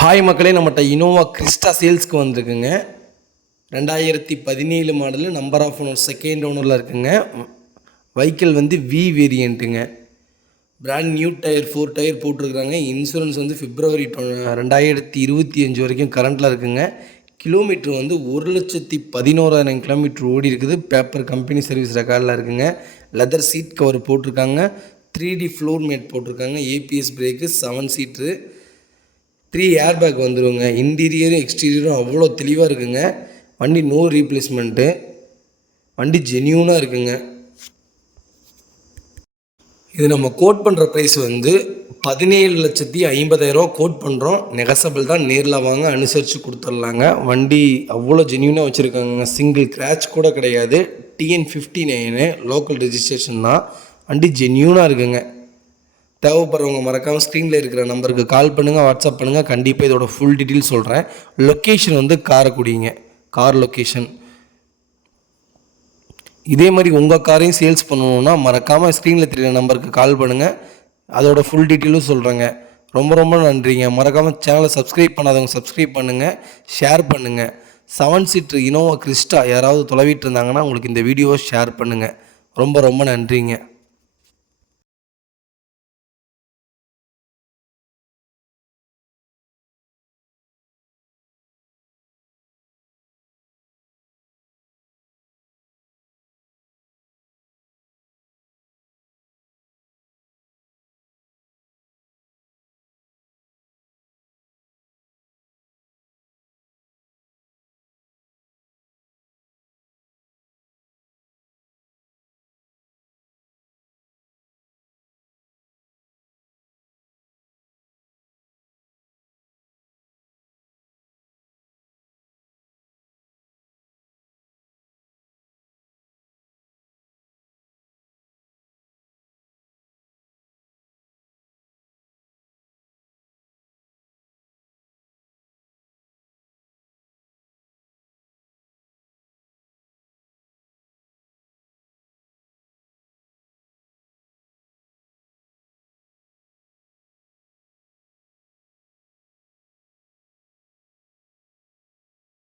Hi மக்களே, நம்மகிட்ட Innova Crysta சேல்ஸ்க்கு வந்திருக்குங்க. 2017 model, number of owner second ஓனரில் இருக்குங்க. வெஹிக்கிள் வந்து வி வேரியண்ட்டுங்க. பிராண்ட் நியூ டயர் 4 டயர் போட்டிருக்கிறாங்க. இன்சூரன்ஸ் வந்து February 2025 வரைக்கும் கரண்ட்டில் இருக்குங்க. கிலோமீட்ரு வந்து 1,11,000 கிலோமீட்டர் ஓடி இருக்குது. பேப்பர் கம்பெனி சர்வீஸ் ரெக்கார்டில் இருக்குங்க. லெதர் சீட் கவர் போட்டிருக்காங்க. 3D ஃப்ளோர் மேட் போட்டிருக்காங்க. ABS brake, 7 seater, 3 air bag வந்துடுங்க. இன்டீரியரும் எக்ஸ்டீரியரும் அவ்வளோ தெளிவாக இருக்குங்க. வண்டி நோ ரீப்ளேஸ்மெண்ட்டு. வண்டி ஜென்யூனாக இருக்குங்க. இது நம்ம கோட் பண்ணுற ப்ரைஸ் வந்து 17,50,000 கோட் பண்ணுறோம். நெகசபிள் தான். நேரில் வாங்க, அனுசரித்து கொடுத்துட்லாங்க. வண்டி அவ்வளோ ஜென்யூனாக வச்சுருக்காங்க. சிங்கிள் கிராச் கூட கிடையாது. TN59 லோக்கல் ரெஜிஸ்ட்ரேஷன் தான். வண்டி ஜென்யூனாக இருக்குங்க. தேவைப்படுறவங்க மறக்காமல் ஸ்க்ரீனில் இருக்கிற நம்பருக்கு கால் பண்ணுங்கள், வாட்ஸ்அப் பண்ணுங்கள். கண்டிப்பாக இதோட ஃபுல் டீட்டெயில் சொல்கிறேன். லொக்கேஷன் வந்து காரைக்குடிங்க. Car location. இதே மாதிரி உங்கள் காரையும் சேல்ஸ் பண்ணணுன்னா மறக்காமல் ஸ்க்ரீனில் தெரிகிற நம்பருக்கு கால் பண்ணுங்கள். அதோட ஃபுல் டீட்டெயிலும் சொல்கிறேங்க. ரொம்ப ரொம்ப நன்றிங்க. மறக்காமல் சேனலை சப்ஸ்கிரைப் பண்ணாதவங்க சப்ஸ்கிரைப் பண்ணுங்கள், ஷேர் பண்ணுங்கள். 7 சீட்ரு இனோவா கிறிஸ்டா யாராவது தொலைவிட்டு இருந்தாங்கன்னா உங்களுக்கு இந்த வீடியோவை ஷேர் பண்ணுங்கள். ரொம்ப ரொம்ப நன்றிங்க.